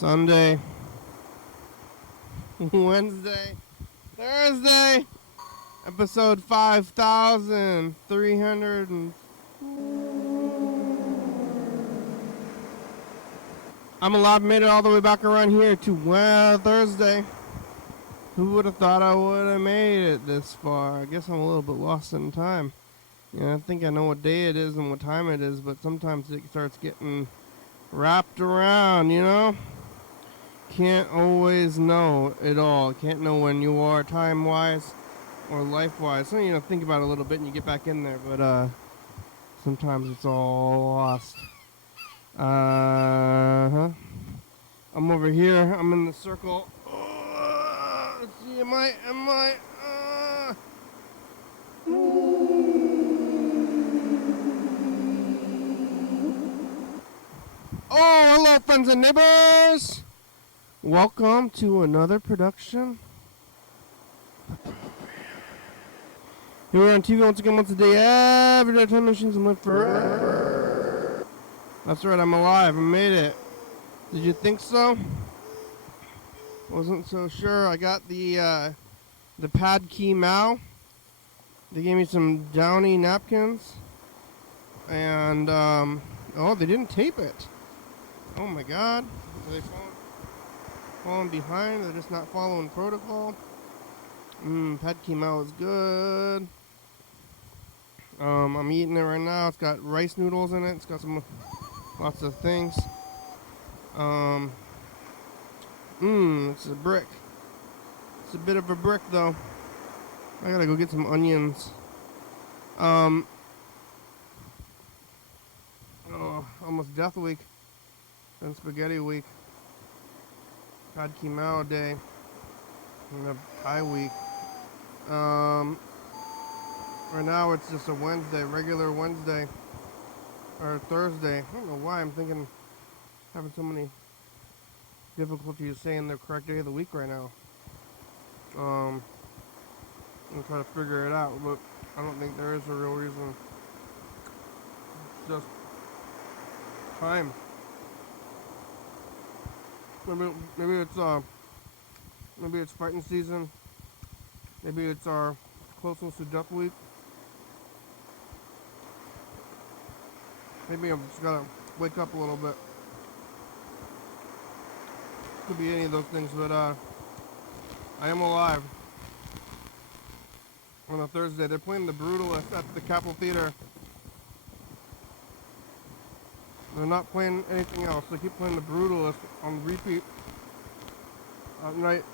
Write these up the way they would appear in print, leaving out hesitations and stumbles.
Sunday, Wednesday, Thursday, episode 5,300 and... I'm alive, made it all the way back around here to Thursday. Who would have thought I would have made it this far? I guess I'm a little bit lost in time. You know, I think I know what day it is and what time it is, but sometimes it starts getting wrapped around, you know? Can't always know it all. Can't know when you are time-wise or life-wise. So, you know, think about it a little bit and you get back in there, but sometimes it's all lost. I'm over here. I'm in the circle. Let's see, am I? Oh, hello, friends and neighbors. Welcome to another production. Here we're on TV once again, once a day. Every day, time machines and live forever. That's right, I'm alive. I made it. Did you think so? Wasn't so sure. I got the pad key Mao. They gave me some Downy napkins. And, oh, they didn't tape it. Oh my god. Are they falling behind? They're just not following protocol. Pad key Mao is good. I'm eating it right now. It's got rice noodles in it. It's got some lots of things. It's a brick. It's a bit of a brick though. I gotta go get some onions. Almost death week. Then spaghetti week. Pad key Mao day. And a pie week. Right now it's just a Wednesday, regular Wednesday. Or Thursday. I don't know why I'm having so many difficulties saying the correct day of the week right now. I'm trying to figure it out, but I don't think there is a real reason. It's just time. Maybe it's fighting season. Maybe it's our closeness to death week. Maybe I've just gotta wake up a little bit. Could be any of those things, but I am alive. On a Thursday, they're playing The Brutalist at the Capitol Theater. They're not playing anything else. They keep playing The Brutalist on repeat at night.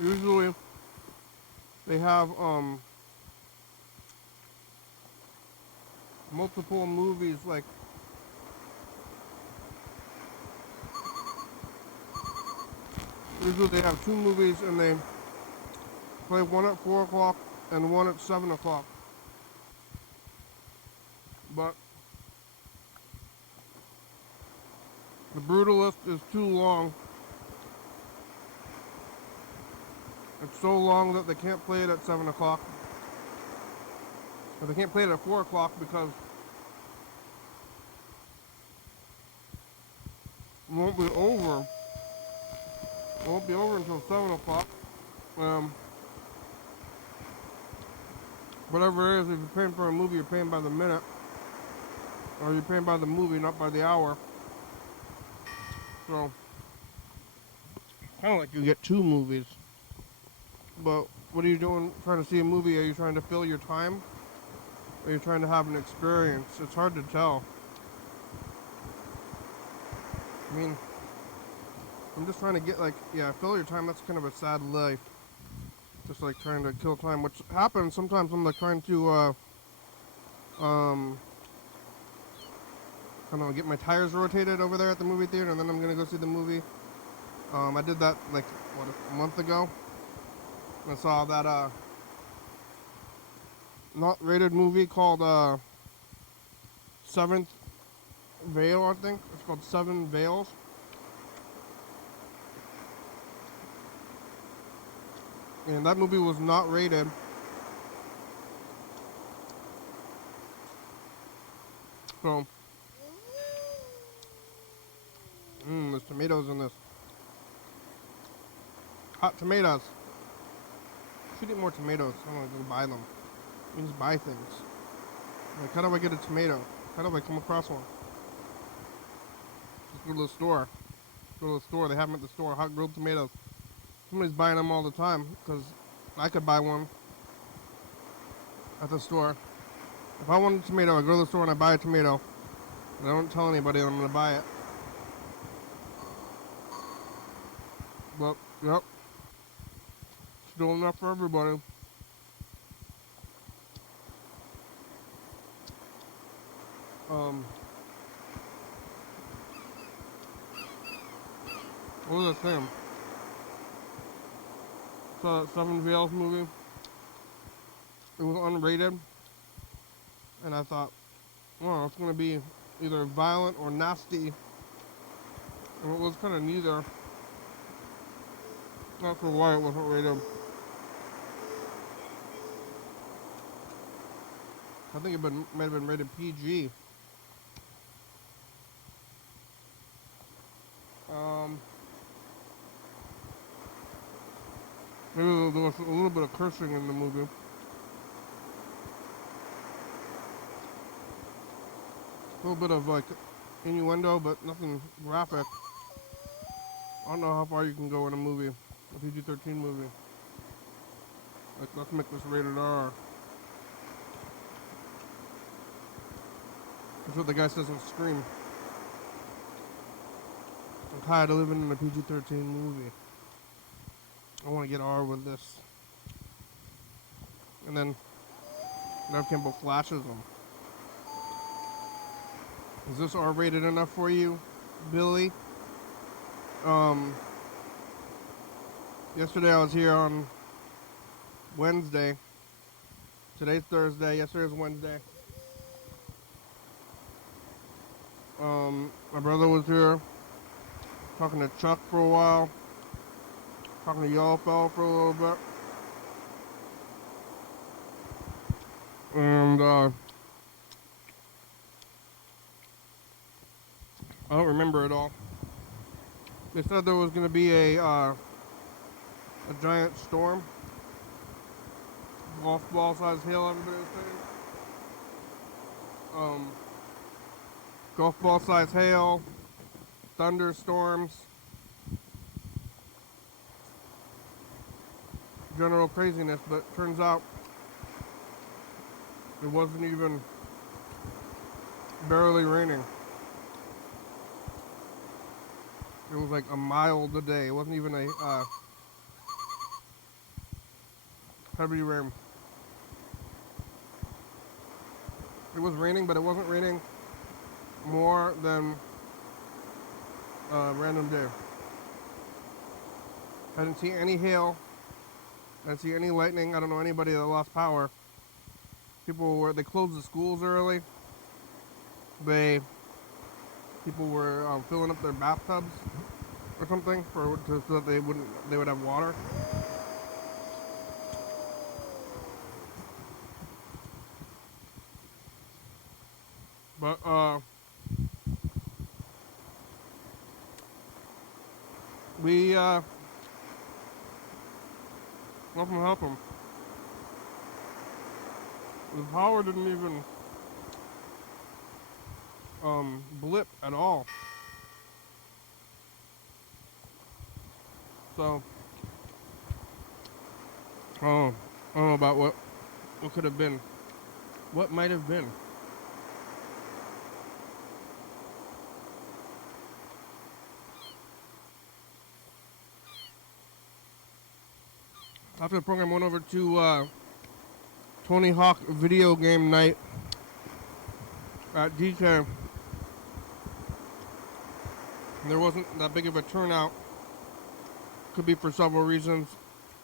Usually, they have multiple movies, like usually they have two movies and they play one at 4 o'clock and one at 7 o'clock. But The Brutalist is too long. It's so long that they can't play it at 7 o'clock. Or they can't play it at 4 o'clock because it won't be over. It won't be over until 7 o'clock. Whatever it is, if you're paying for a movie, you're paying by the minute. Or you're paying by the movie, not by the hour. So, kind of like you get two movies. But what are you doing trying to see a movie? Are you trying to fill your time? Or are you trying to have an experience? It's hard to tell. I mean, I'm just trying to get fill your time. That's kind of a sad life. Just like trying to kill time, which happens sometimes. I'm like trying to, I don't know, get my tires rotated over there at the movie theater, and then I'm gonna go see the movie. I did that like a month ago. I saw that not rated movie called Seventh Veil, I think. It's called Seven Veils. And that movie was not rated. So So, there's tomatoes in this. Hot tomatoes. Should eat more tomatoes. I don't want to go buy them. You just buy things. Like, how do I get a tomato? How do I come across one? Just go to the store. Go to the store. They have them at the store. Hot grilled tomatoes. Somebody's buying them all the time because I could buy one at the store. If I want a tomato, I go to the store and I buy a tomato. And I don't tell anybody I'm going to buy it. But, yep. Still enough for everybody. What was I saying? Saw that Seven Veils movie. It was unrated. And I thought, well, it's going to be either violent or nasty. And it was kind of neither. Not sure why it wasn't rated. I think it might have been rated PG. Maybe there was a little bit of cursing in the movie. A little bit of like innuendo, but nothing graphic. I don't know how far you can go in a movie, a PG-13 movie. Like, let's make this rated R. That's what the guy says on Scream. I'm tired of living in a PG-13 movie. I want to get R with this. And then Nev Campbell flashes him. Is this R rated enough for you, Billy? Yesterday I was here on Wednesday. Today's Thursday. Yesterday was Wednesday. My brother was here talking to Chuck for a while. Talking to y'all fella for a little bit. And I don't remember it all. They said there was going to be a giant storm. Golf ball size hail, everybody was saying. Golf ball size hail. Thunderstorms. General craziness, but turns out it wasn't even barely raining. It was like a mild a day. It wasn't even a heavy rain. It was raining, but it wasn't raining more than a random day. I didn't see any hail. I didn't see any lightning. I don't know anybody that lost power. They closed the schools early. People were filling up their bathtubs or something so that they would have water. But we nothing happened. The power didn't even blip at all. So I don't know about what could have been. What might have been. After the program, went over to Tony Hawk video game night at DK. There wasn't that big of a turnout. Could be for several reasons.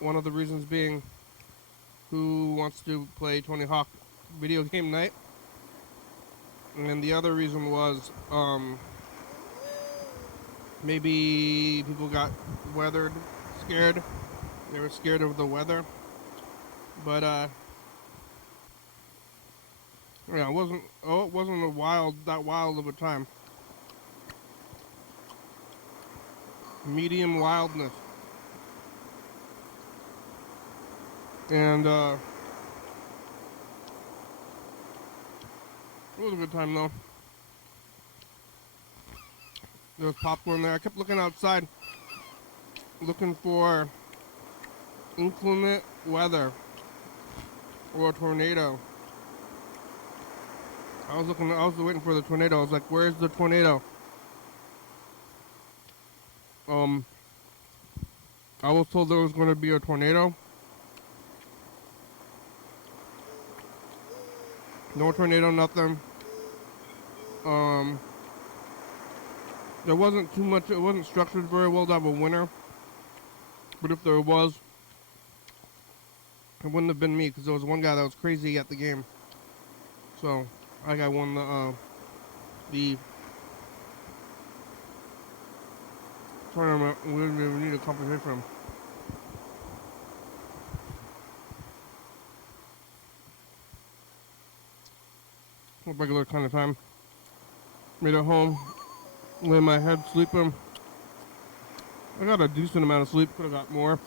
One of the reasons being who wants to play Tony Hawk video game night. And then the other reason was maybe people got scared. They were scared of the weather. But Yeah, it wasn't. Oh, it wasn't that wild of a time. Medium wildness, and it was a good time though. There was popcorn there. I kept looking outside, looking for inclement weather or a tornado. I was waiting for the tornado. I was like, where's the tornado? I was told there was going to be a tornado. No tornado, nothing. There wasn't too much, it wasn't structured very well to have a winner. But if there was, it wouldn't have been me, because there was one guy that was crazy at the game. So, I got won the tournament. We didn't even need a competition. A regular kind of time. Made it home, lay my head sleeping. I got a decent amount of sleep, could have got more,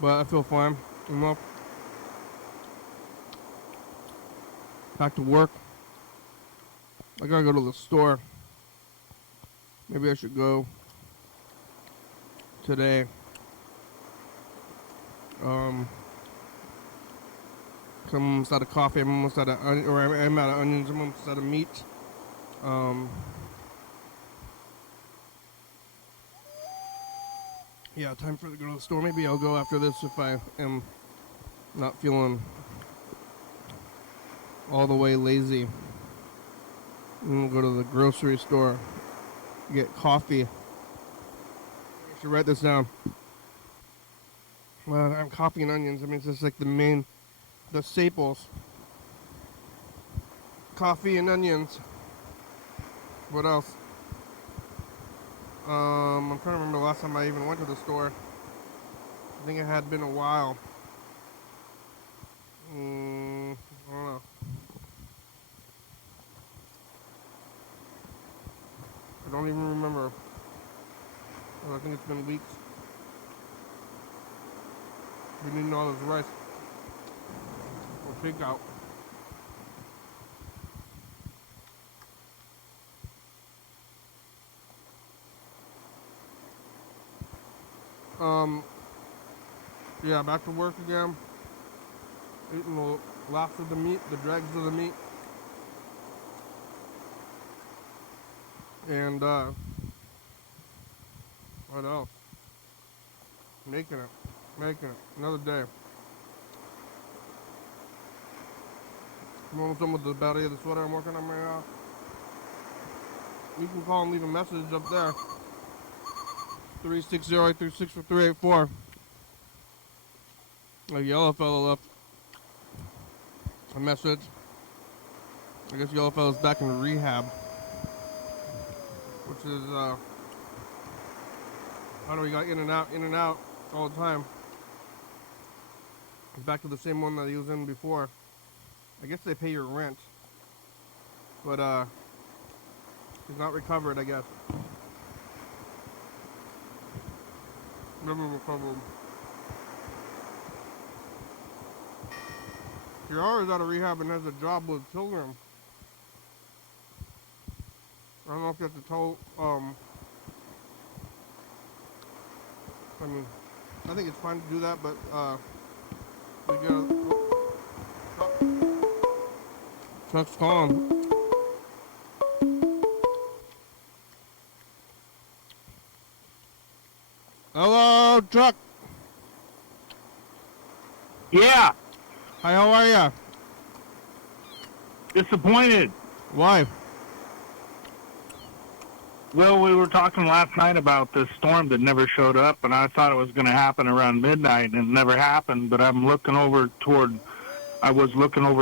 but I feel fine. I'm up. Back to work. I gotta go to the store. Maybe I should go today. I'm almost out of coffee. I'm almost out of I'm out of onions. I'm almost out of meat. Yeah, time for to go to the store. Maybe I'll go after this if I am not feeling all the way lazy. And we'll go to the grocery store, get coffee. I should write this down. Well, I'm coffee and onions. I mean, it's just like the staples. Coffee and onions. What else? I'm trying to remember the last time I even went to the store. I think it had been a while. I don't know. I don't even remember. I think it's been weeks. We didn't know this rice. Or takeout. Yeah, back to work again. Eating the last of the meat, the dregs of the meat. And, what else? Making it. Another day. I'm almost done with the belly of the sweater I'm working on right now. You can call and leave a message up there. 360-836-4384. A yellow fellow left a message. I guess yellow fellow's back in rehab. Which is, I don't know, he got in and out all the time. He's back to the same one that he was in before. I guess they pay your rent. But, he's not recovered, I guess. Never recovered. You're always out of rehab and has a job with children. I don't know if you have to tell, I mean, I think it's fine to do that, but, we gotta, truck's calling. Hello, truck. Yeah, Hi, how are ya? disappointed. Why? Well, we were talking last night about this storm that never showed up, and I thought it was going to happen around midnight, and it never happened. But I was looking over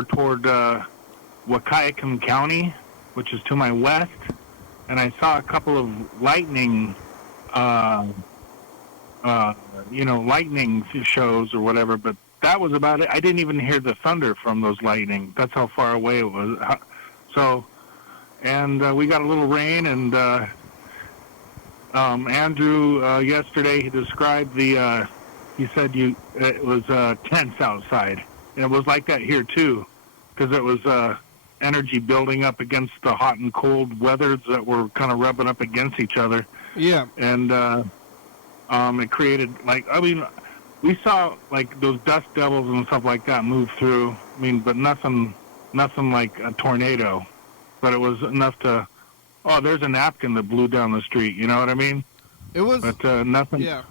toward Wahkiakum County, which is to my west, and I saw a couple of lightning, lightning shows or whatever. But that was about it. I didn't even hear the thunder from those lightning. That's how far away it was. So, and we got a little rain, and Andrew yesterday he described the. He said it was tense outside, and it was like that here too, because it was energy building up against the hot and cold weathers that were kind of rubbing up against each other. Yeah. And it created, like, I mean, we saw like those dust devils and stuff like that move through. I mean, but nothing like a tornado. But it was enough to, oh, there's a napkin that blew down the street. You know what I mean? It was. But nothing. Yeah.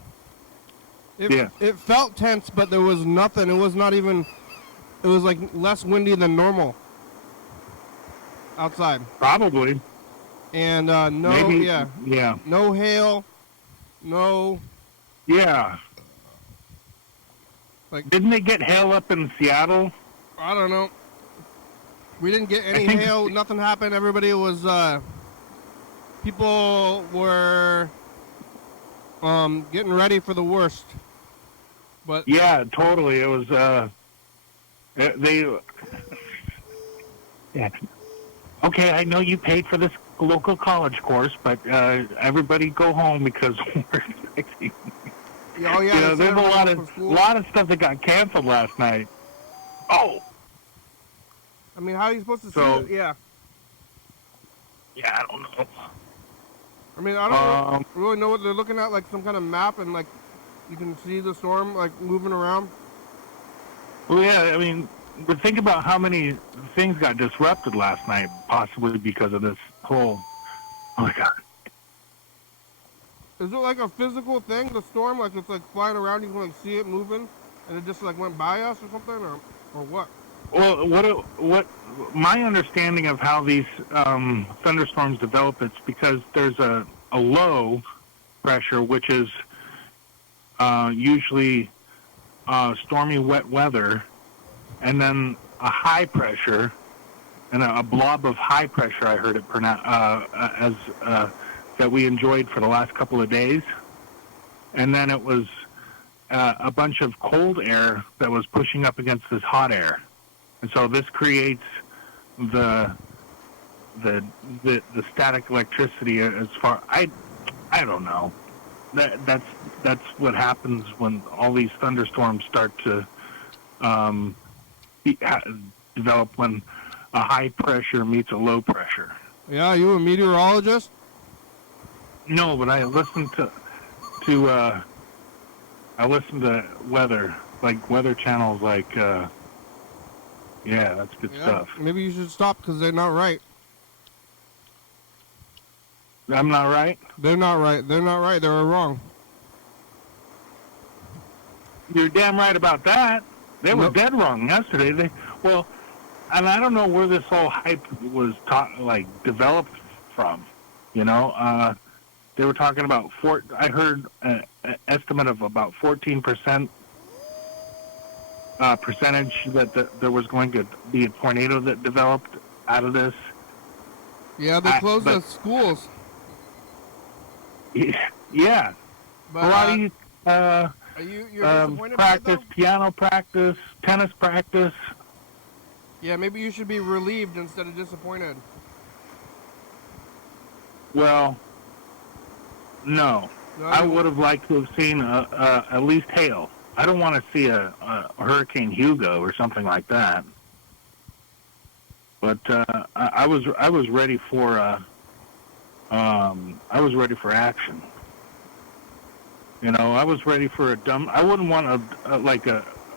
It felt tense, but there was nothing. It was not even. It was like less windy than normal outside. Probably. And no, Maybe, yeah, no hail, no. Yeah. Like, didn't they get hail up in Seattle? I don't know. We didn't get any hail. Nothing happened. Everybody was. People were getting ready for the worst. But yeah, totally. It was. They. Yeah. Okay, I know you paid for this local college course, but everybody go home because we're expecting. Oh yeah, There's a lot of stuff that got canceled last night. Oh. I mean, how are you supposed to see it? Yeah. Yeah, I don't know. I mean, I don't really know what they're looking at, like some kind of map, and like you can see the storm like moving around. Well, yeah, I mean, but think about how many things got disrupted last night, possibly because of this whole. Oh my God. Is it like a physical thing, the storm? Like it's like flying around, you can like see it moving, and it just like went by us or something, or what? Well, what my understanding of how these thunderstorms develop, it's because there's a low pressure, which is usually stormy wet weather, and then a high pressure, and a blob of high pressure, I heard it as that we enjoyed for the last couple of days. And then it was a bunch of cold air that was pushing up against this hot air. And so this creates the static electricity as far I don't know. That's what happens when all these thunderstorms start to develop, when a high pressure meets a low pressure. Yeah, are you a meteorologist? No, but I listen to weather, like weather channels, like yeah, that's good stuff. Maybe you should stop because they're not right. I'm not right? They're not right. They're not right. They were wrong. You're damn right about that. They were dead wrong yesterday. And I don't know where this whole hype was developed from. You know, they were talking about I heard an estimate of about 14% percentage that there was going to be a tornado that developed out of this. Yeah, they closed the schools. Yeah. But, a lot of you're disappointed practice, by it, piano practice, tennis practice. Yeah, maybe you should be relieved instead of disappointed. Well, no. I would have liked to have seen at least hail. I don't want to see a Hurricane Hugo or something like that. But I was ready for action. You know, I was ready for I wouldn't want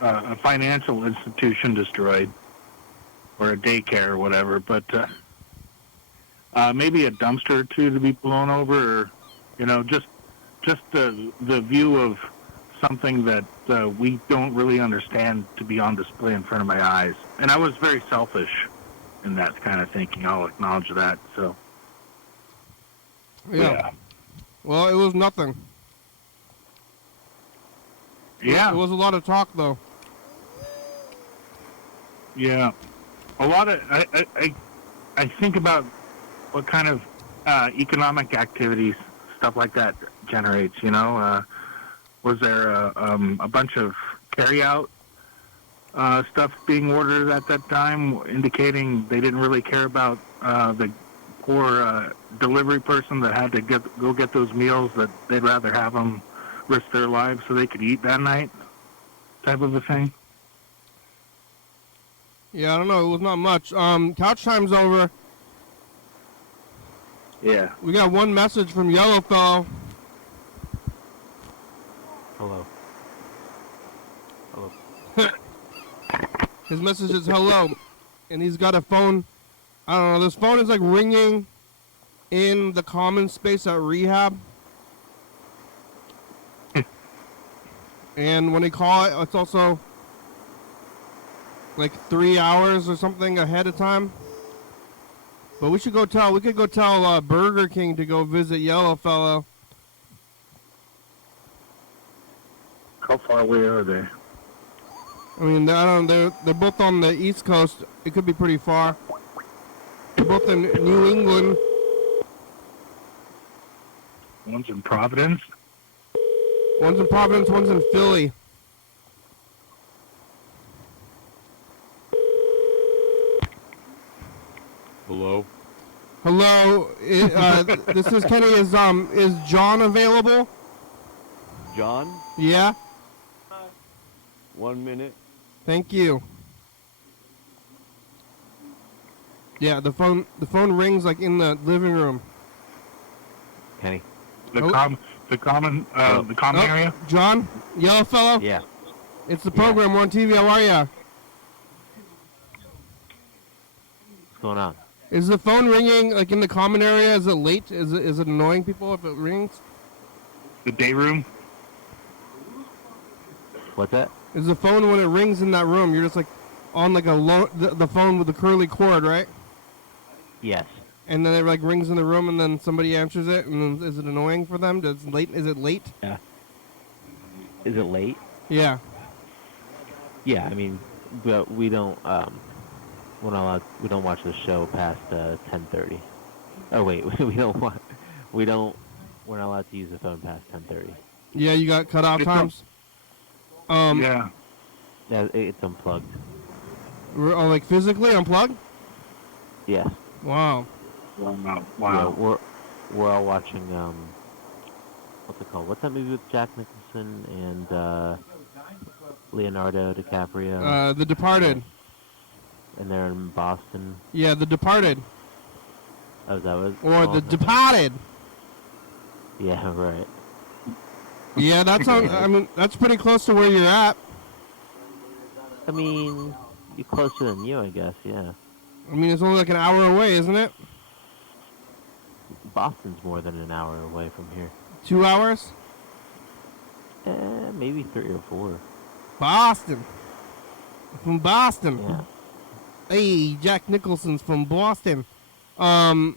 a financial institution destroyed, or a daycare or whatever, but maybe a dumpster or two to be blown over, or, you know, just the view of something that we don't really understand to be on display in front of my eyes. And I was very selfish in that kind of thinking. I'll acknowledge that. So yeah. Well, it was nothing. Yeah. It was a lot of talk, though. Yeah. A lot of I think about what kind of economic activities stuff like that generates. You know, was there a bunch of carry-out stuff being ordered at that time, indicating they didn't really care about the poor delivery person that had to go get those meals that they'd rather have them risk their lives so they could eat that night, type of a thing. Yeah, I don't know. It was not much. Couch time's over. Yeah. We got one message from Yellowfellow. Hello. Hello. His message is hello, and he's got a phone. I don't know. This phone is like ringing in the common space at rehab. And when they call it, it's also like 3 hours or something ahead of time. But we could go tell Burger King to go visit Yellowfellow. How far away are they? I mean, they're both on the East Coast. It could be pretty far. They're both in New England. One's in Providence. One's in Providence, one's in Philly. Hello. Hello, this is Kenny. Is John available? John? Yeah. 1 minute. Thank you. Yeah, the phone rings like in the living room. Kenny. The Oh. common Oh, area. John, Yellowfellow. Yeah. It's the program. We're on TV. How are ya? What's going on? Is the phone ringing like in the common area? Is it late? Is it annoying people if it rings? The day room. What's that? Is the phone when it rings in that room? You're just like on like the phone with the curly cord, right? Yes. And then it like rings in the room, and then somebody answers it, and then is it annoying for them? Is it late? Yeah. Is it late? Yeah. Yeah, I mean, but we don't we're not allowed, we don't watch the show past 10:30. Oh wait, we're not allowed to use the phone past 10:30. Yeah, you got cutoff times. Yeah. Yeah, it's unplugged. Like physically unplugged. Yes. Wow. Wow. Yeah, we're all watching what's it called? What's that movie with Jack Nicholson and Leonardo DiCaprio? The Departed. And they're in Boston. Yeah, The Departed. Oh, is that what? Or The Departed. Yeah, right. Yeah, that's I mean, that's pretty close to where you're at. I mean, you're closer than you, I guess. Yeah. I mean, it's only like an hour away, isn't it? Boston's more than an hour away from here. 2 hours? Maybe 3 or 4. Boston. From Boston. Yeah. Hey, Jack Nicholson's from Boston. I've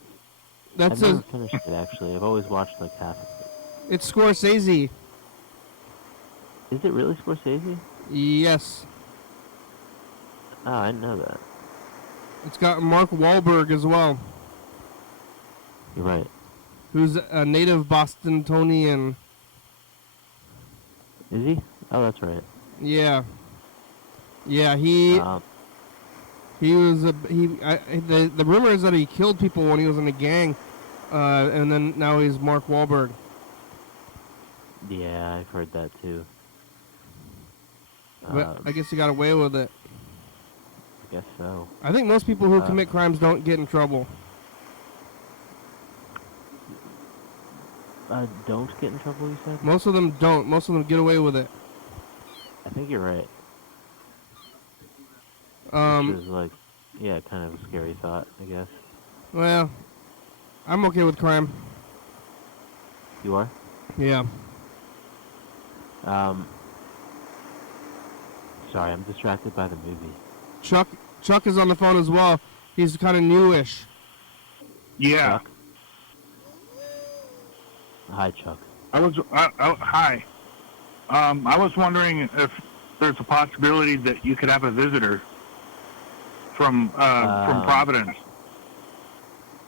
That's never finished it, actually. I've always watched like half of it. it's Scorsese. Is it really Scorsese? Yes. Oh, I didn't know that. It's got Mark Wahlberg as well, You're right. who's a native Bostonian. Is he? Oh, that's right. Yeah. Yeah, he was the rumor is that he killed people when he was in a gang, and then now he's Mark Wahlberg. Yeah, I've heard that too. But I guess he got away with it. I guess so. I think most people who commit crimes don't get in trouble. Don't get in trouble, you said? Most of them don't. Most of them get away with it. I think you're right. Which is like, yeah, kind of a scary thought, I guess. Well, I'm okay with crime. You are? Yeah. Sorry, I'm distracted by the movie. Chuck is on the phone as well. He's kind of newish. Yeah. Chuck? Hi, Chuck. Hi. I was wondering if there's a possibility that you could have a visitor from Providence.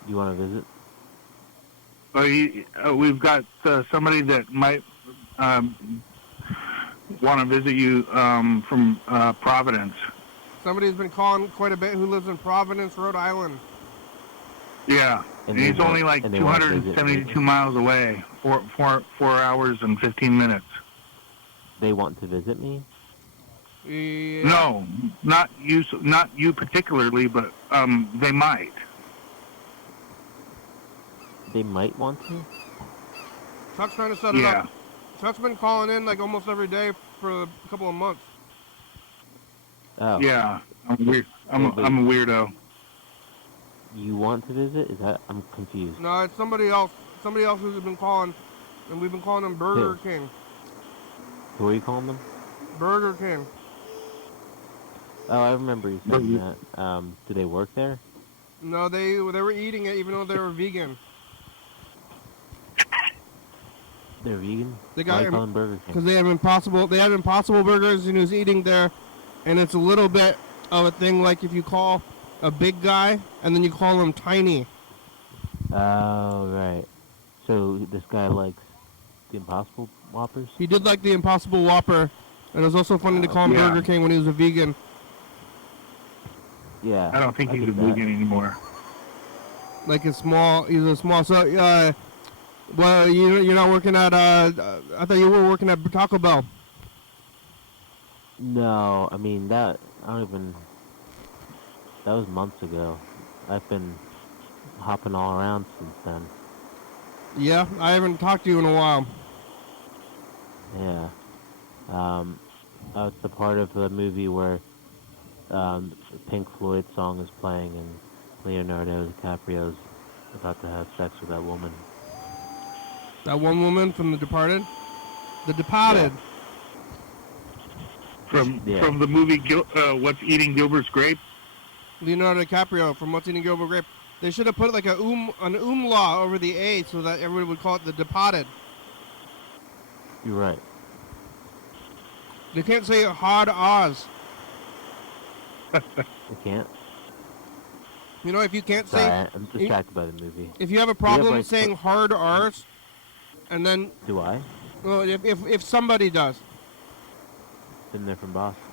You want to visit? We've got somebody that might want to visit you from Providence. Somebody's been calling quite a bit who lives in Providence, Rhode Island. Yeah. And And he's they want- only like and they want to visit 272 me. miles away. 4 hours and 15 minutes. They want to visit me? Yeah. No, not you particularly, but they might. They might want to? Chuck's trying to set it Yeah. up. Chuck's been calling in like almost every day for a couple of months. Oh. Yeah. I'm weird. I'm a weirdo. You want to visit? Is that... I'm confused. No, it's somebody else. Somebody else who's been calling, and we've been calling him Burger Who? King. Who are you calling them? Burger King. Oh, I remember you saying that. Do they work there? No, they were eating it even though they were vegan. They're vegan? They Why got do you call them Burger King? because they have Impossible burgers, and he was eating there, and it's a little bit of a thing like if you call a big guy and then you call him tiny. Oh, right. So this guy likes the Impossible Whoppers? He did like the Impossible Whopper, and it was also funny to call him Yeah. Burger King when he was a vegan. Yeah. I don't think he's a get that. vegan anymore. Like he's a small. So, well, you're not working at. I thought you were working at Taco Bell. No, I mean, that was months ago. I've been hopping all around since then. Yeah, I haven't talked to you in a while. Yeah. It's the part of the movie where the Pink Floyd song is playing and Leonardo DiCaprio's about to have sex with that woman. That one woman from The Departed. The Departed. From Yeah. the movie What's Eating Gilbert's Grape? Leonardo DiCaprio from What's Eating Gilbert Grape. They should have put like an umlaut over the A so that everybody would call it The Departed. You're right. They can't say hard R's. I can't. You know, if you can't Sorry, say, I'm distracted by the movie. if you have a problem like- saying hard R's, and then, Do I? well, if somebody does, Been there from Boston.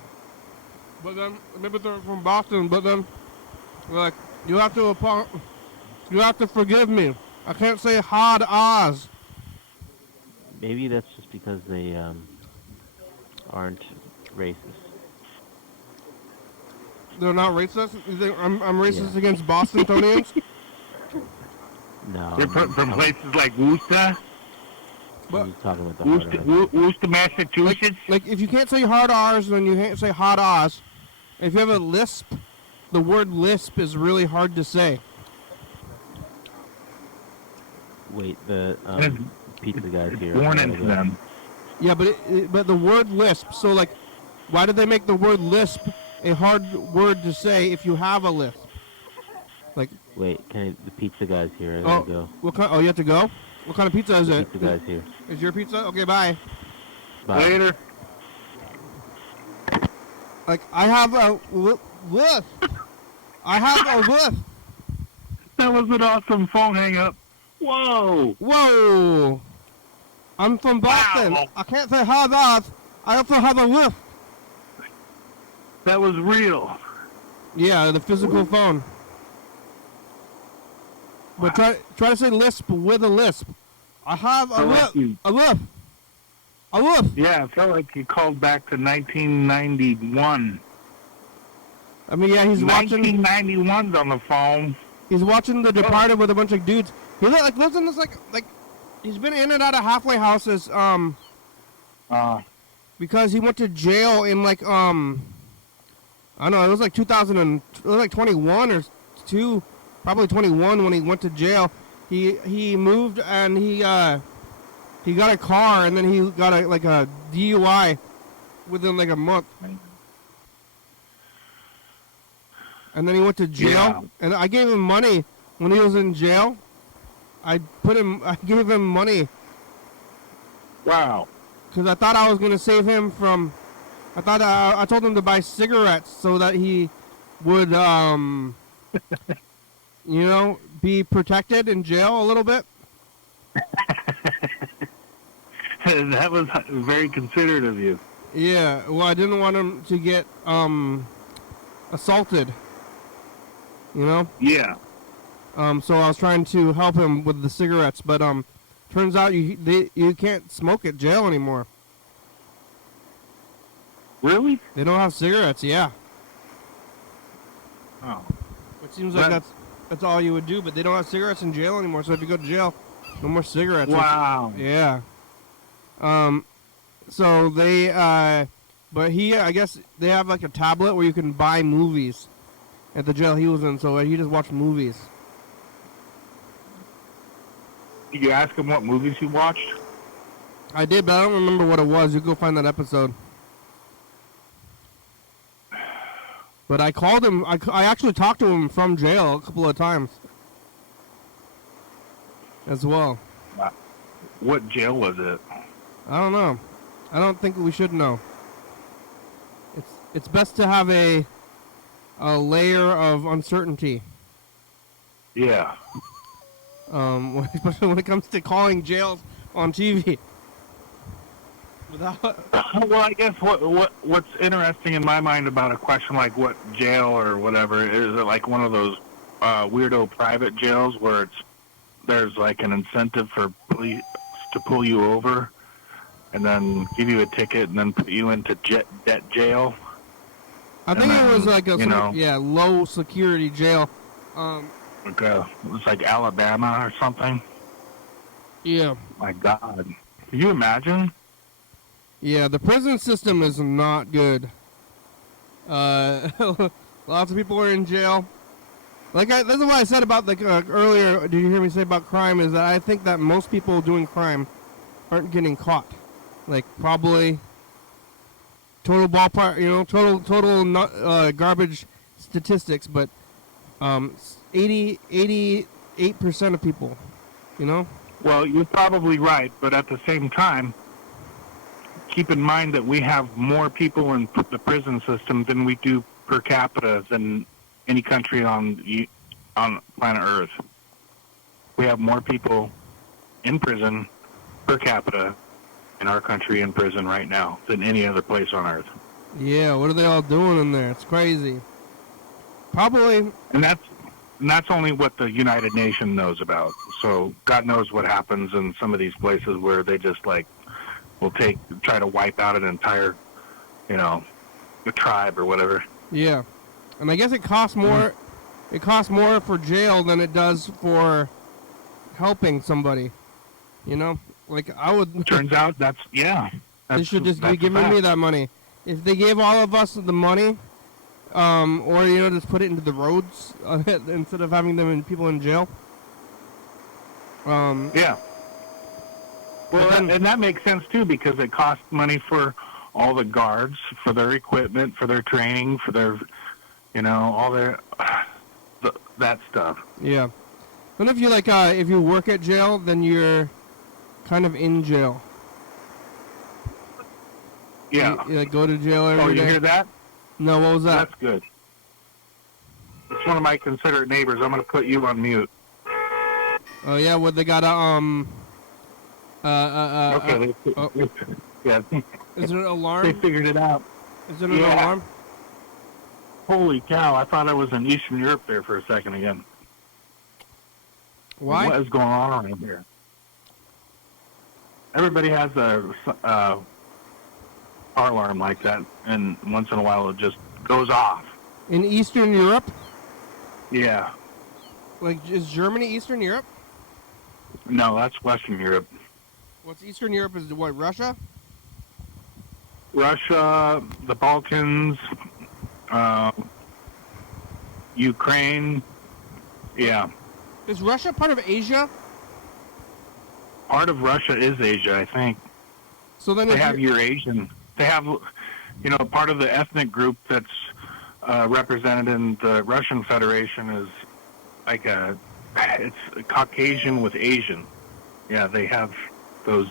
but then maybe they're from Boston, but then, like, you have to forgive me. I can't say hard R's. Maybe that's just because they aren't racist. They're not racist. You think I'm racist Yeah. against Bostonians? No. They're from places like Worcester, But I'm talking about the hard Worcester, R. Worcester, Massachusetts. like if you can't say hard R's, then you can't say hard R's. If you have a lisp, the word lisp is really hard to say. Wait, the And pizza guys it's here. born I gotta into go. them. Yeah, but the word lisp. So like, why did they make the word lisp a hard word to say if you have a lisp? Like, Wait, the pizza guys here. I gotta go. what kind? Oh, you have to go. What kind of pizza is it? Pizza guys here. Is your pizza? Okay, bye. Bye. Later. Like I have a lisp. I have a lisp. That was an awesome phone hang up. Whoa. Whoa! I'm from Boston. Wow. I can't say hard R's. I also have a lisp. That was real. Yeah, the physical phone. But try to say lisp with a lisp. I have a I like lisp. you. A lisp. A lisp. Yeah, it felt like you called back to 1991. I mean, yeah, he's watching. 1991's on the phone. He's watching The Departed with a bunch of dudes. He like lives in this like he's been in and out of halfway houses because he went to jail in like I don't know, it was like 2000 and it was like 21 or 2, probably 21 when he went to jail. He moved and he got a car and then he got a DUI within like a month. And then he went to jail, Yeah. and I gave him money when he was in jail. I gave him money Wow. because I thought I was gonna save him from. I told him to buy cigarettes so that he would, be protected in jail a little bit. That was very considerate of you. Yeah, well, I didn't want him to get assaulted. You know. Yeah. So I was trying to help him with the cigarettes, but turns out you can't smoke at jail anymore. Really? They don't have cigarettes. Yeah. Oh. It seems like that's all you would do, but they don't have cigarettes in jail anymore. So if you go to jail, no more cigarettes. Wow. Yeah. So they, but I guess they have like a tablet where you can buy movies at the jail he was in. So he just watched movies. Did you ask him what movies he watched? I did, but I don't remember what it was. You go find that episode. But I called him. I actually talked to him from jail a couple of times as well. What jail was it? I don't know. I don't think we should know. It's best to have a layer of uncertainty. Yeah. Especially when it comes to calling jails on TV. Well, I guess what's interesting in my mind about a question like what jail or whatever is it like one of those weirdo private jails where there's like an incentive for police to pull you over and then give you a ticket and then put you into debt jail. I think it was like low security jail. It was like Alabama or something. Yeah. My God, can you imagine? Yeah, the prison system is not good. Lots of people are in jail. That's what I said about earlier. Did you hear me say about crime? Is that I think that most people doing crime aren't getting caught. Like probably total ballpark, total garbage statistics, but 88% of people, Well, you're probably right, but at the same time, keep in mind that we have more people in the prison system than we do per capita than any country on planet Earth. We have more people in prison per capita in our country in prison right now than any other place on Earth. Yeah, what are they all doing in there? It's crazy. Probably. And that's only what the United Nations knows about. So God knows what happens in some of these places where they just will try to wipe out an entire, the tribe or whatever. Yeah, and I guess it costs more. It costs more for jail than it does for helping somebody. Like I would. Turns out they should just be giving me that money. If they gave all of us the money, or just put it into the roads instead of having people in jail. Yeah. Well, and that makes sense too because it costs money for all the guards, for their equipment, for their training, for their, all their that stuff. Yeah. And if you if you work at jail, then you're kind of in jail. Yeah. You go to jail every day. You hear that? No, what was that? That's good. It's one of my considerate neighbors. I'm going to put you on mute. Oh yeah, what they got okay. Yeah. Is it an alarm? They figured it out. Is it an alarm? Holy cow! I thought I was in Eastern Europe there for a second again. Why? What is going on around here? Everybody has a car alarm like that, and once in a while it just goes off. In Eastern Europe? Yeah. Is Germany Eastern Europe? No, that's Western Europe. What's Eastern Europe? Is what, Russia? Russia, the Balkans, Ukraine. Yeah. Is Russia part of Asia? Part of Russia is Asia, I think. So then they have Eurasian. They have, part of the ethnic group that's represented in the Russian Federation is it's Caucasian with Asian. Yeah, they have those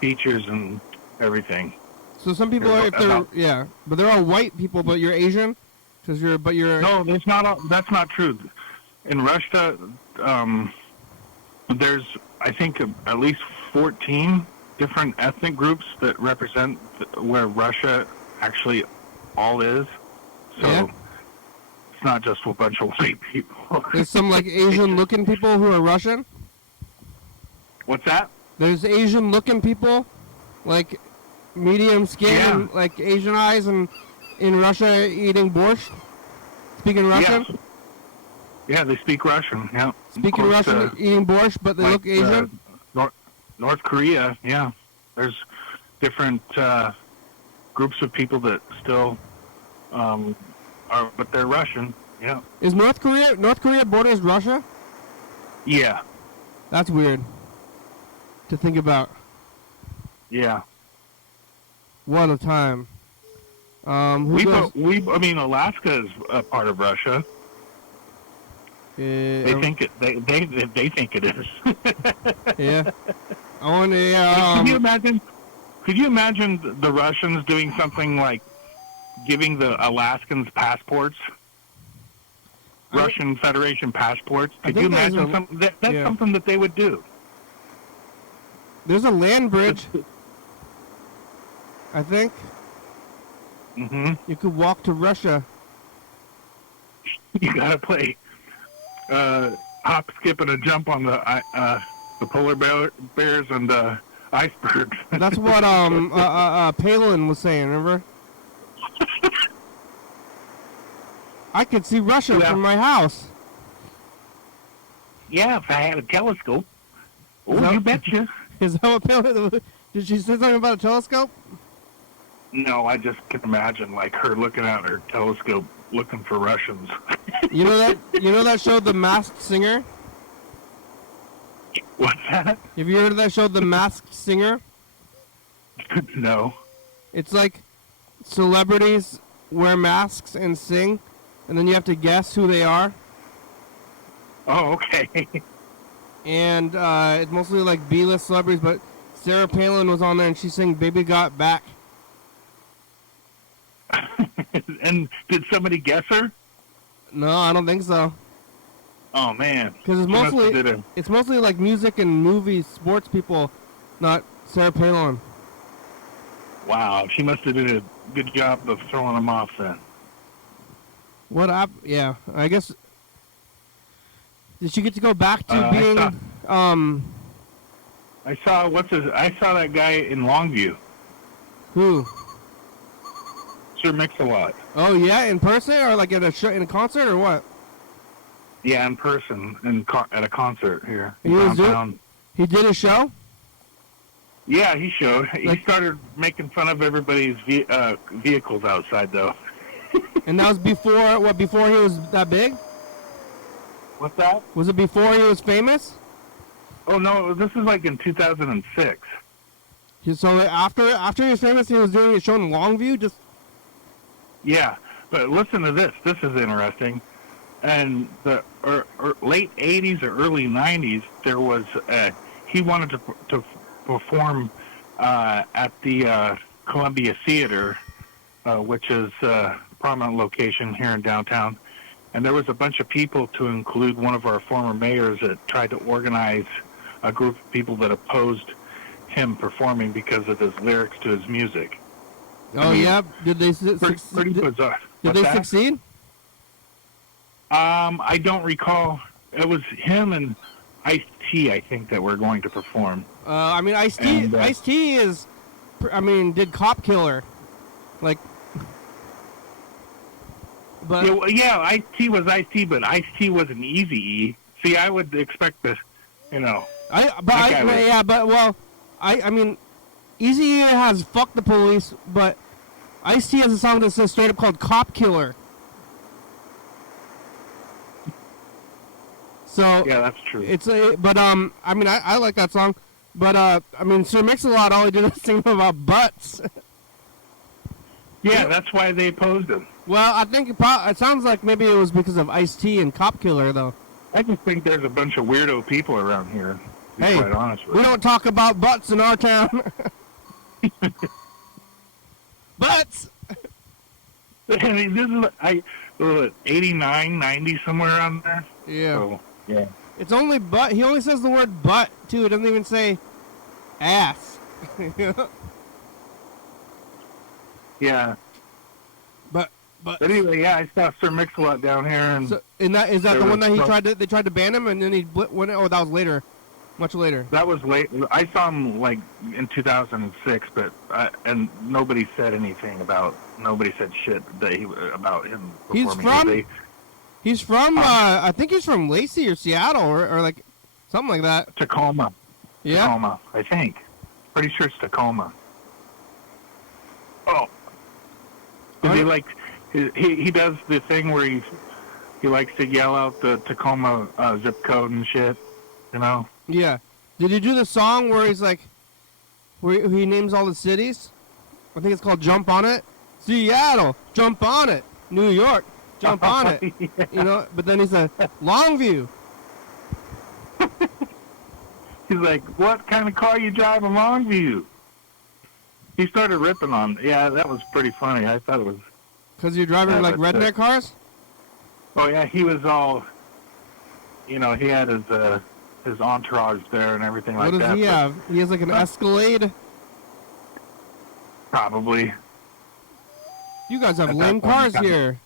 features and everything. So some people but they're all white people, but you're Asian, No, that's not true. In Russia, there's I think at least 14 different ethnic groups that represent where Russia actually all is. So not just a bunch of white people. There's some like Asian-looking people who are Russian. What's that? There's Asian-looking people, like medium skin, Yeah. and, like Asian eyes, and in Russia eating borscht, speaking Russian. Yes. Yeah, they speak Russian. Yeah. Speaking Of course, Russian, eating borscht, but they look Asian. North Korea, yeah. There's different groups of people that still are, but they're Russian. Yeah. Is North Korea borders Russia? Yeah. That's weird to think about. Yeah. What a time. I mean, Alaska is a part of Russia. They think it. They think it is. Yeah. I wonder. Yeah. Could you imagine? Could you imagine the Russians doing something like giving the Alaskans passports? Russian Federation passports. Could you imagine something? That's something that they would do. There's a land bridge. I think. Mm-hmm. You could walk to Russia. You gotta play hop, skip, and a jump on the polar bears and icebergs. That's what Palin was saying. Remember? I could see Russia from my house. Yeah, if I had a telescope. Oh, you betcha. Is that what Palin? Did she say something about a telescope? No, I just can imagine like her looking out her telescope, looking for Russians. You know that show, The Masked Singer? What's that? Have you heard of that show, The Masked Singer? No. It's like celebrities wear masks and sing, and then you have to guess who they are. Oh, okay. And it's mostly like B-list celebrities, but Sarah Palin was on there, and she sang "Baby Got Back." And did somebody guess her? No, I don't think so. Oh man. Because it's mostly like music and movies, sports people, not Sarah Palin. Wow, she must have did a good job of throwing them off then. What up? Yeah, I guess. Did she get to go back to being? I saw that guy in Longview. Who? Sir Mix-a-Lot. Oh yeah, in person or like at a show, in a concert or what? Yeah, in person at a concert here. He did a show. Yeah, he showed. He started making fun of everybody's vehicles outside though. And that was before he was that big? What's that? Was it before he was famous? Oh no, this is like in 2006. So after he was famous, he was doing a show in Longview. Just yeah, but listen to this. This is interesting. And the late 80s or early 90s, there was he wanted to perform at the Columbia Theater, which is a prominent location here in downtown. And there was a bunch of people, to include one of our former mayors, that tried to organize a group of people that opposed him performing because of his lyrics to his music. Oh, yeah? Did they pretty bizarre. Did they succeed? I don't recall. It was him and Ice-T, I think, that were going to perform. I mean, Ice-T is, did Cop Killer. Like, but yeah, Ice-T was Ice-T, but Ice-T wasn't Eazy-E. See, I would expect this, you know. I mean, Eazy-E has "Fuck the Police," but Ice-T has a song that says straight up called "Cop Killer." So yeah, that's true. I like that song, but Sir Mix-a-Lot all he did was sing about butts. Yeah, that's why they opposed him. Well, I think it sounds like maybe it was because of Ice-T and Cop Killer, though. I just think there's a bunch of weirdo people around here. To be quite honest with we you. don't talk about butts in our town. Butts. I mean, this is 89, 90, somewhere around there. Yeah. So, yeah. It's only butt. He only says the word butt too. It doesn't even say ass. Yeah. But But anyway, yeah, I saw Sir Mix-a-Lot down here, and so, is that there the one was that they tried to ban him and then he went? Oh, that was later, much later. that was late. I saw him like in 2006, but and nobody said anything about. Nobody said shit about him performing. He's from I think he's from Lacey or Seattle or like something like that. Tacoma. Yeah. Tacoma, I think. Pretty sure it's Tacoma. Oh. He does the thing where he likes to yell out the Tacoma zip code and shit, you know? Yeah. Did you do the song where he's like, where he names all the cities? I think it's called Jump on It. Seattle, jump on it. New York, jump on it. Yeah. You know, but then he said, Longview. He's like, what kind of car you driving, Longview? He started ripping on. Yeah, that was pretty funny. I thought it was. Because you're driving like redneck cars? Oh, yeah, he was all, he had his entourage there and everything like that. What does he have? He has like an Escalade? Probably. You guys have At lame that point, cars kinda- here.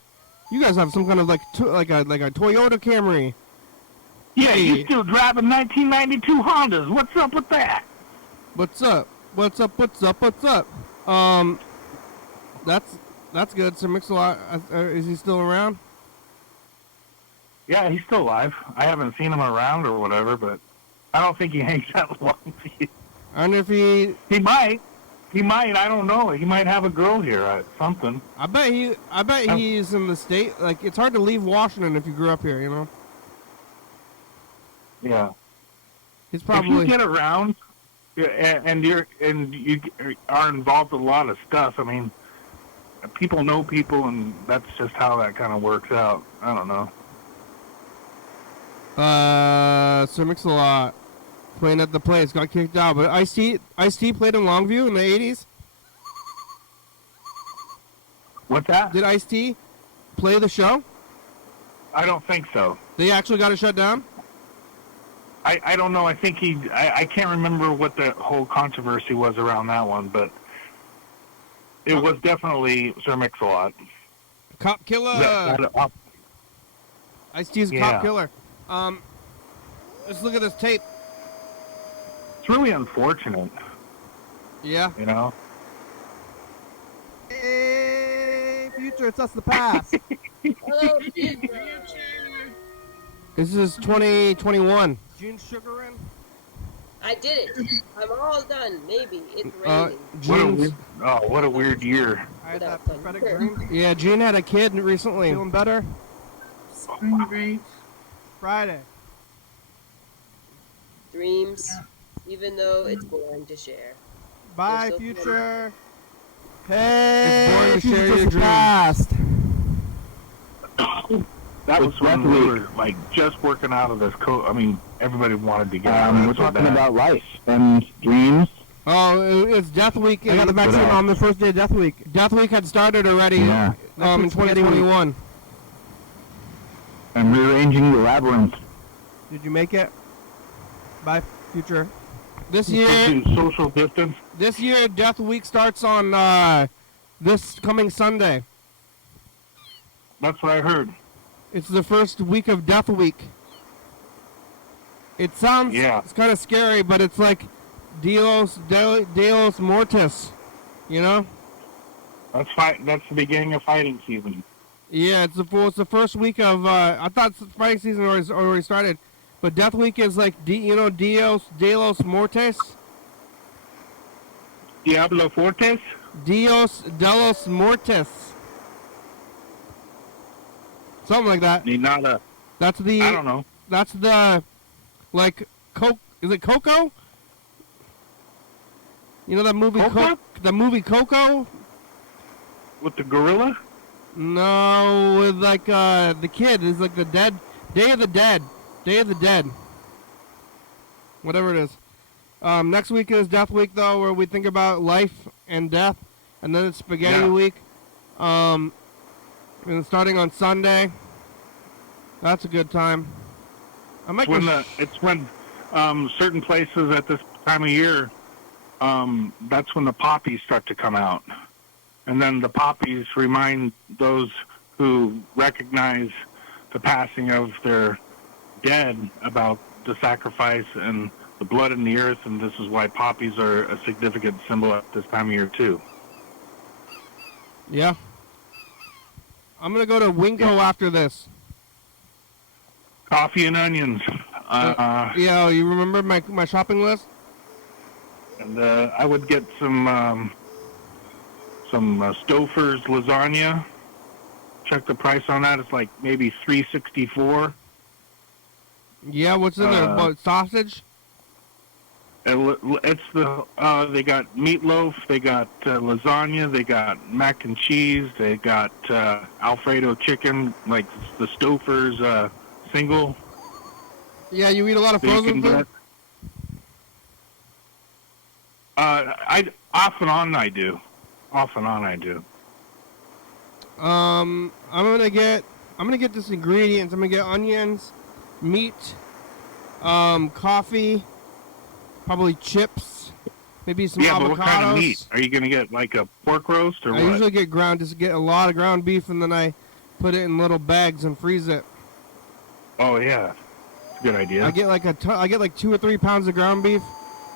You guys have some kind of like a Toyota Camry. Yeah, Hey. you're still driving 1992 Hondas. What's up with that? What's up? What's up? What's up? What's up? That's good. Sir Mix-a-Lot, is he still around? Yeah, he's still alive. I haven't seen him around or whatever, but I don't think he hangs out long. I wonder if he. He might. He might. I don't know. He might have a girl here or something. I bet he's in the state. Like, it's hard to leave Washington if you grew up here, you know? Yeah. He's If probably. you get around, and you are involved in a lot of stuff. I mean, people know people, and that's just how that kind of works out. I don't know. Sir Mix-a-Lot playing at the place got kicked out, but Ice-T played in Longview in the 80s. What's that? Did Ice-T play the show? I don't think so. They actually got it shut down? I don't know. I think I can't remember what the whole controversy was around that one, but it was definitely Sir Mix-a-Lot. Cop killer. Ice-T's a cop killer. Let's look at this tape. It's really unfortunate, Yeah. you know? Hey, future, it's us the past. Hello, future. This is 2021. June sugar in? I did it. I'm all done. Maybe it's raining. June's. What a weird year. I had Without that prophetic thunder. dream. Yeah, June had a kid recently. Feeling better? Spring break. Friday. Dreams, even though it's boring to share. Bye, They're so future. Hey, It's boring to share your future's dreams. past. That was when we were like just working out of this I mean, everybody wanted to get out of it. We're so talking bad. about life and dreams. Oh, it's Death Week. I got the vaccine on the first day of Death Week. Death Week had started already. Yeah. In 2021. I'm rearranging the labyrinth. Did you make it? Bye, future. This year, Social distance. this year, Death Week starts on this coming Sunday. That's what I heard. It's the first week of Death Week. It sounds, it's kind of scary, but it's like Deus Mortis, you know? That's the beginning of fighting season. Yeah, it's the first week of, I thought fighting season already started, but Death Week is like, Deus Mortis? Diablo Fortes? Dios Delos Mortis. Something like that. Nada. That's the, I don't know. that's the, like, is it Coco? You know that movie Coco? The movie Coco? With the gorilla? No, with like the kid is like the Day of the Dead. Whatever it is. Next week is Death Week though, where we think about life and death, and then it's Spaghetti Week. And starting on Sunday. That's a good time. I might It's when certain places at this time of year, that's when the poppies start to come out. And then the poppies remind those who recognize the passing of their dead about the sacrifice and the blood in the earth, and this is why poppies are a significant symbol at this time of year too. Yeah. I'm gonna go to Winco after this. Coffee and onions. Yeah, you remember my shopping list? And I would get some Stouffer's lasagna. Check the price on that. It's like maybe $3.64. Yeah, what's in there? What, sausage? It's they got meatloaf, they got lasagna, they got mac and cheese, they got Alfredo chicken, like the Stouffer's single. Yeah, you eat a lot of frozen food? I off and on I do. I'm gonna get this ingredients. I'm gonna get onions, meat, coffee, probably chips, maybe some avocados. But what kind of meat? Are you gonna get like a pork roast or what? I usually get a lot of ground beef, and then I put it in little bags and freeze it. Oh yeah, it's a good idea. I get like 2 or 3 pounds of ground beef,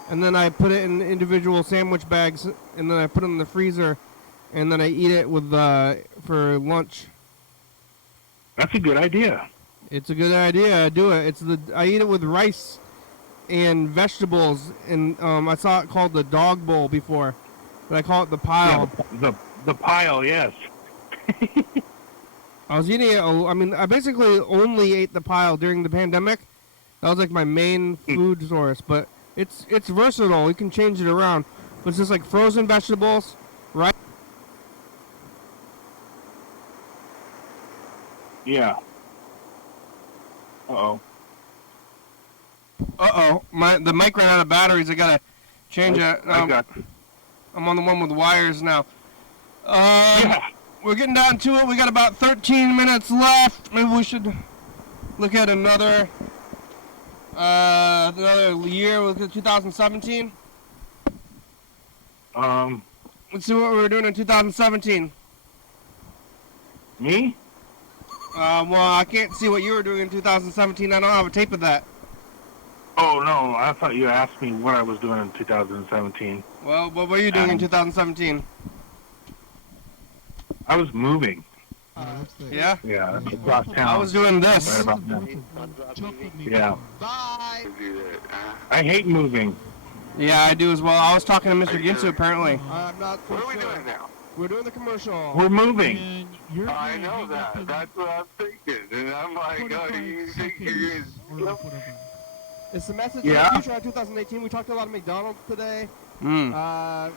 and then I put it in individual sandwich bags, and then I put them in the freezer, and then I eat it with for lunch. That's a good idea. It's a good idea. I do it. I eat it with rice and vegetables, and I saw it called the dog bowl before, but I call it the pile. Yeah, the pile, yes. I was eating it. I basically only ate the pile during the pandemic. That was like my main food source, but it's versatile. You can change it around. But it's just like frozen vegetables, right? Yeah. Uh-oh. The mic ran out of batteries. I gotta change it. I'm on the one with wires now. Yeah. We're getting down to it. We got about 13 minutes left. Maybe we should look at another year. Look at 2017. Let's see what we were doing in 2017. Me? Well, I can't see what you were doing in 2017. I don't have a tape of that. Oh, no. I thought you asked me what I was doing in 2017. Well, what were you doing in 2017? I was moving. Yeah? Yeah, that's across town. I was doing this. Right about now. Yeah. Bye. I hate moving. Yeah, I do as well. I was talking to Mr. Ginsu, apparently. I'm not so What are we doing now? We're doing the commercial. We're moving. I know that. That's what I'm thinking. And I'm like, oh, you think you're going to... It's the message Yeah. of the future of 2018. We talked a lot of McDonald's today. Are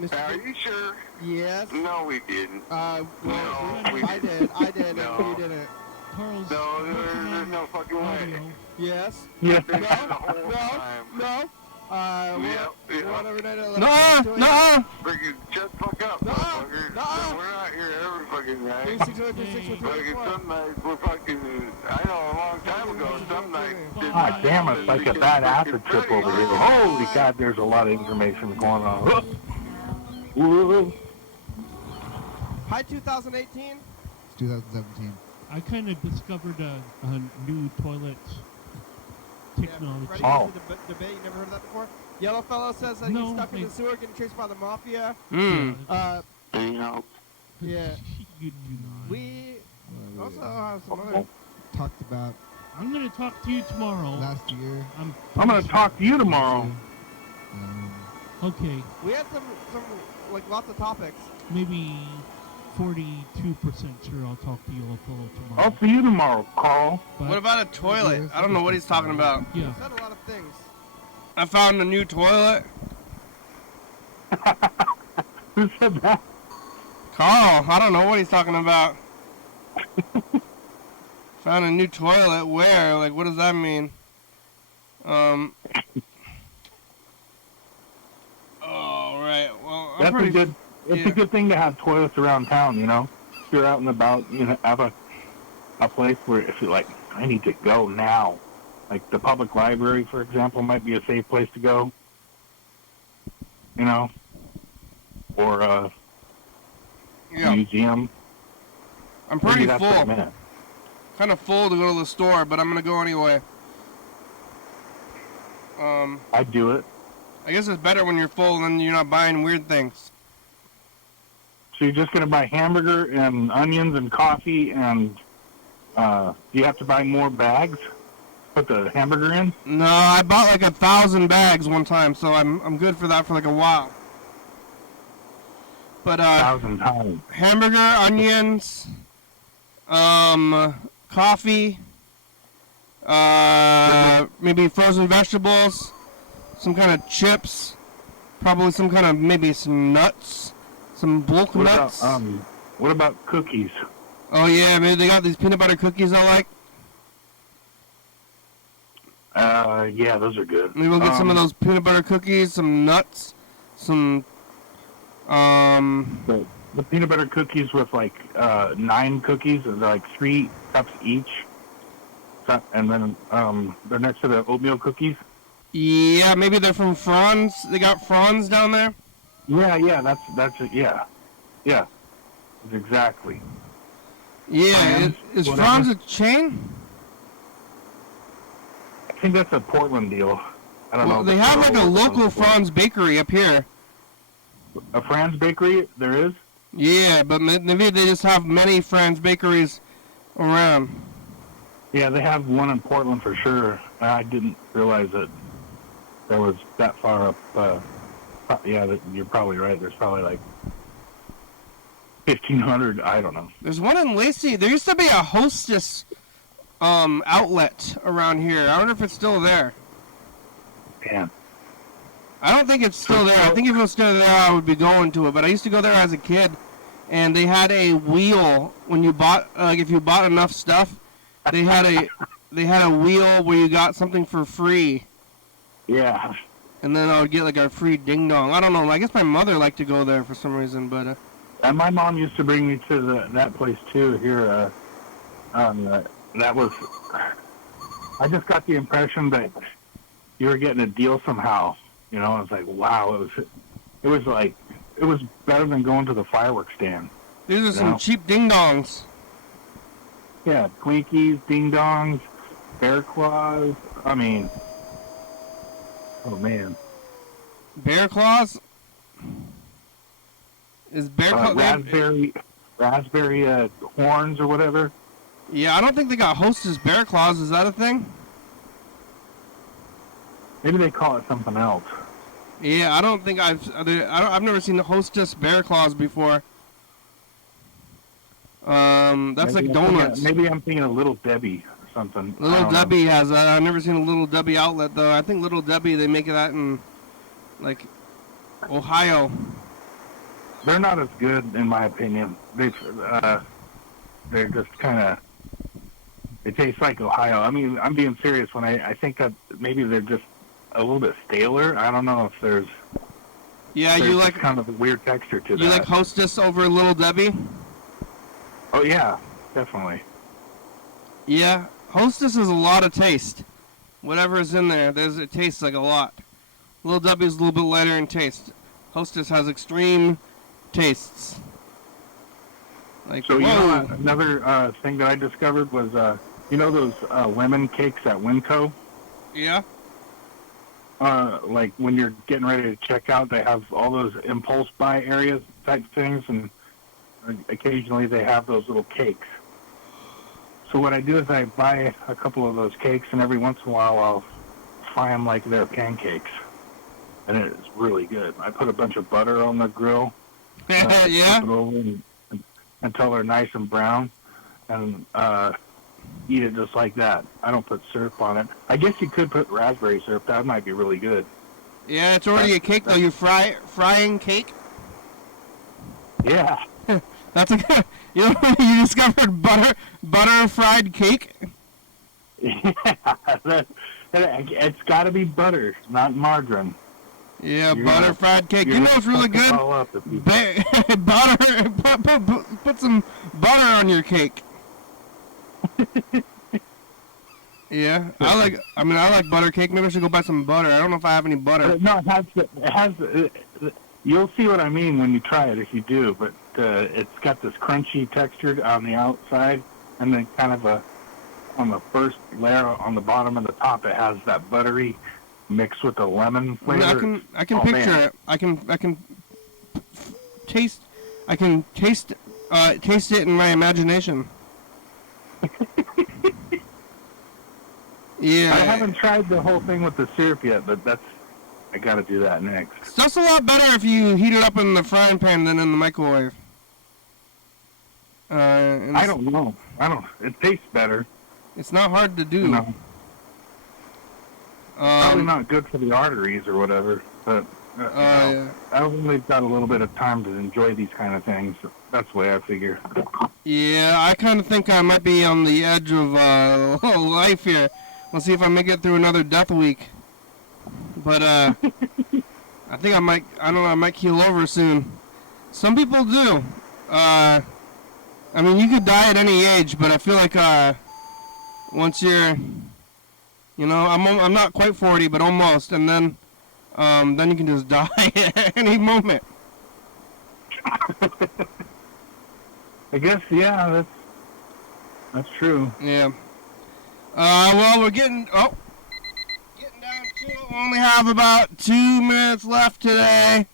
Mr. you sure? Yes. No, we didn't. Well, No, we I did, No. and you didn't. No, there's no fucking way. Yes. Yes. Been there the whole time. No. Yep. One every night at No. Freaking shut the fuck up, No. motherfucker. No. We're not here every fucking night. 36 Fucking some nights we're fucking, I know a long time ago, some nights did God not damn, happen it's like a because bad fucking acid trip Freddie over here. was- Holy God, there's a lot of information going on. Woo. Hi, 2018. It's 2017. I kind of discovered a new toilet technology. Freddie, Oh. you see the debate. You never heard of that before? Yellow fellow says that No, he's stuck in I- the sewer getting chased by the mafia. Yeah, You know, Yeah. you do not. We also have some other. Talked about I'm going to talk to you tomorrow. last year. I'm going to talk to you tomorrow. Okay, We had some like lots of topics. maybe 42% sure I'll talk to you fellow tomorrow. I'll see you tomorrow, Carl. But, What about a toilet? I don't know what he's talking about. yeah, He said a lot of things. I found a new toilet. Who said that? Carl, I don't know what he's talking about. Found a new toilet. Where? Like, what does that mean? Oh, right. Well, I'm That's pretty... It's yeah. a good thing to have toilets around town, you know? If you're out and about, you know, have a place where if you're like, I need to go now. Like the public library, for example, might be a safe place to go. You know? Or, Yeah. museum. I'm pretty Maybe that's what I full. meant. Kind of full to go to the store, but I'm gonna go anyway. I'd do it. I guess it's better when you're full and you're not buying weird things. So you're just going to buy hamburger and onions and coffee, and do you have to buy more bags? Put the hamburger in? No, I bought like 1,000 bags one time, so I'm good for that for like a while. But 1,000 times. hamburger, onions, coffee, maybe frozen vegetables, some kind of chips, probably some kind of maybe some nuts, some bulk nuts. What about cookies? Oh yeah, maybe they got these peanut butter cookies I like. Yeah, those are good. Maybe we'll get some of those peanut butter cookies, some nuts, some The peanut butter cookies with like 9 cookies, and they're like 3 cups each. And then they're next to the oatmeal cookies. Yeah, maybe they're from Franz. They got Franz down there. Yeah, that's it. Yeah, exactly. Yeah, is Franz a chain? I think that's a Portland deal. I don't know. They have like a local Franz bakery up here. A Franz bakery, there is? Yeah, but maybe they just have many Franz bakeries around. Yeah, they have one in Portland for sure. I didn't realize that there was that far up. Yeah, you're probably right. There's probably like 1,500. I don't know. There's one in Lacey. There used to be a Hostess outlet around here. I wonder if it's still there. Yeah. I don't think it's still there. I think if it was still there, I would be going to it. But I used to go there as a kid, and they had a wheel when you bought, if you bought enough stuff, they had a wheel where you got something for free. Yeah. And then I would get like a free ding dong. I don't know. I guess my mother liked to go there for some reason, but. And my mom used to bring me to that place too. Here, that was. I just got the impression that you were getting a deal somehow. You know, I was like, wow, it was better than going to the fireworks stand. These are some cheap ding dongs. Yeah, Twinkies, ding dongs, bear claws. I mean, oh man. Bear claws? Is bear claws raspberry horns or whatever? Yeah, I don't think they got Hostess bear claws. Is that a thing? Maybe they call it something else. Yeah, I don't think I've never seen the Hostess bear claws before. That's Maybe like donuts. Maybe I'm thinking of Little Debbie or something. Little Debbie has that. I've never seen a Little Debbie outlet though. I think Little Debbie, they make that in like Ohio. They're not as good in my opinion. They're just kind of. It tastes like Ohio. I mean, I'm being serious when I think that maybe they're just a little bit staler. I don't know if there's. Yeah, you like kind of a weird texture to that. You like Hostess over Little Debbie? Oh yeah, definitely. Yeah, Hostess is a lot of taste. Whatever is in there, it tastes like a lot. Little Debbie is a little bit lighter in taste. Hostess has extreme tastes. Like, so you know, another thing that I discovered was you know those lemon cakes at Winco? Yeah. Like when you're getting ready to check out, they have all those impulse buy areas type things, and occasionally they have those little cakes. So what I do is I buy a couple of those cakes, and every once in a while I'll fry them like they're pancakes, and it is really good. I put a bunch of butter on the grill. Yeah. Flip it over until they're nice and brown, and eat it just like that. I don't put syrup on it. I guess you could put raspberry syrup. That might be really good. Yeah, it's already a cake though. You frying cake. Yeah. That's a good. You discovered butter fried cake. Yeah, it's got to be butter, not margarine. Yeah, butter fried cake. You know what's really good? Butter. Put some butter on your cake. Yeah, I like butter cake. Maybe I should go buy some butter. I don't know if I have any butter. No, it has. You'll see what I mean when you try it if you do. But it's got this crunchy texture on the outside, and then kind of on the first layer on the bottom and the top, it has that buttery mixed with the lemon flavor. I can picture it. I can taste it in my imagination. Yeah. I haven't tried the whole thing with the syrup yet, but I got to do that next. Stuff's a lot better if you heat it up in the frying pan than in the microwave. I don't know. It tastes better. It's not hard to do. No. Probably not good for the arteries or whatever, but yeah. I've only got a little bit of time to enjoy these kind of things. That's the way I figure. Yeah, I kind of think I might be on the edge of life here. Let's see if I make it through another death week. But I think I might keel over soon. Some people do. I mean, you could die at any age, but I feel like once you're, I'm not quite 40, but almost, and then you can just die at any moment. I guess, yeah, that's true. Yeah. Well, we're getting down to it. We only have about 2 minutes left today.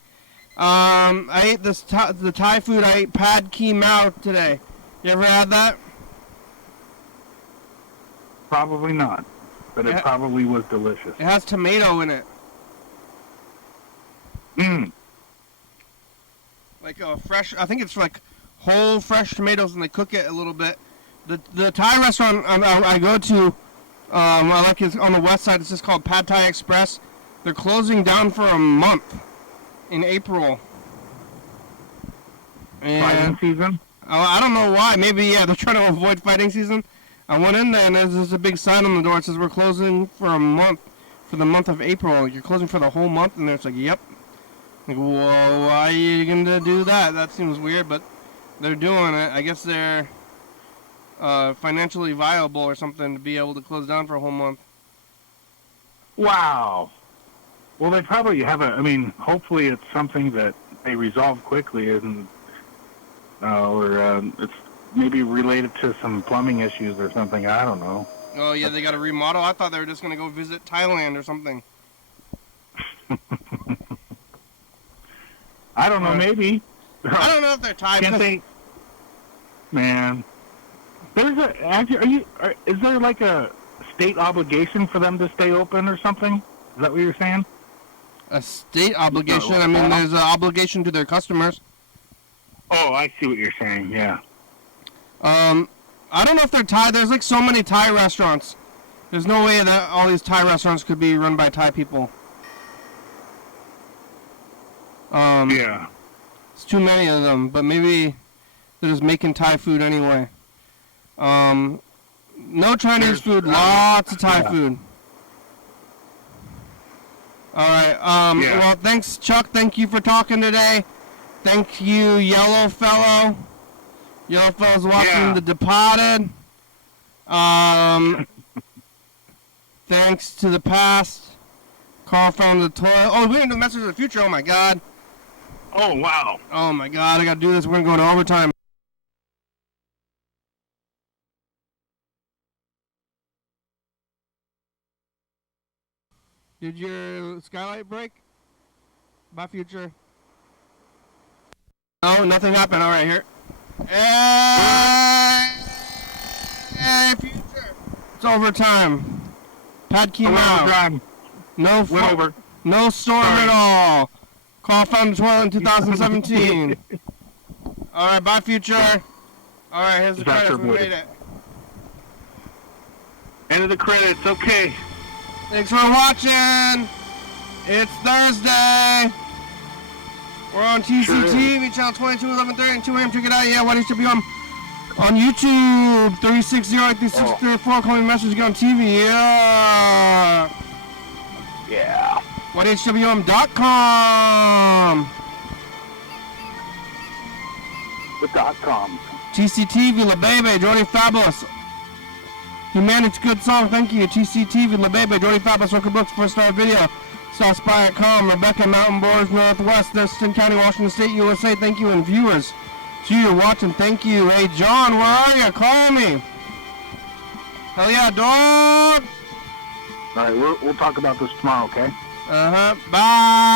I ate the Thai food. I ate pad ki mao today. You ever had that? Probably not, but it probably was delicious. It has tomato in it. Like a fresh, I think it's like whole fresh tomatoes, and they cook it a little bit. The Thai restaurant I go to, I like it on the west side. It's just called Pad Thai Express. They're closing down for a month in April. Fighting season? I don't know why. Maybe, yeah, they're trying to avoid fighting season. I went in there, and there's a big sign on the door that says we're closing for a month, for the month of April. You're closing for the whole month, and it's like, yep. Like, whoa, why are you going to do that? That seems weird, but they're doing it. I guess they're financially viable or something to be able to close down for a whole month. Wow. Well, they probably have hopefully it's something that they resolve quickly, or it's maybe related to some plumbing issues or something. I don't know. Oh, yeah, they got to remodel? I thought they were just going to go visit Thailand or something. I don't know, maybe. I don't know if they're Thai. Can't they? Man. Is there like a state obligation for them to stay open or something? Is that what you're saying? A state obligation? I mean, there's an obligation to their customers. Oh, I see what you're saying, yeah. I don't know if they're Thai. There's like so many Thai restaurants. There's no way that all these Thai restaurants could be run by Thai people. Yeah. It's too many of them, but maybe they're just making Thai food anyway. No Chinese food, lots of Thai food. Alright, well, thanks, Chuck. Thank you for talking today. Thank you, Yellow Fellow. Yellow Fellow's watching The Departed. Thanks to the past. Carl found the toilet. Oh, we didn't do the message of the future. Oh, my God. Oh, wow. Oh, my God. I got to do this. We're going to go to overtime. Did your skylight break? Bye, future. Oh, nothing happened. All right, here. Hey, future. It's overtime. Pad Key now. No storm at all. Call found the toilet in 2017. All right, bye, future. All right, here's the credits. We made it. End of the credits. Okay. Thanks for watching. It's Thursday. We're on TCTV channel 22, 11:30, and 2 a.m. Check it out. Yeah, YDHWM on YouTube 360-3634. Call me message. Get on TV. Yeah. Yeah. YDHWM.com. The .com. TCTV, La Bebe, Jordy Fabulous. Humanity's Good Song, thank you. TCTV, La Bebe, Jordy Fabulous, Record Books, First Star Video, Southspy.com, Rebecca, Mountain Boars, Northwest, Thurston County, Washington State, USA, thank you, and viewers. Gee, you're watching. Thank you. Hey, John, where are you? Call me. Hell yeah, dog. All right, we'll talk about this tomorrow, okay? Uh-huh. Bye.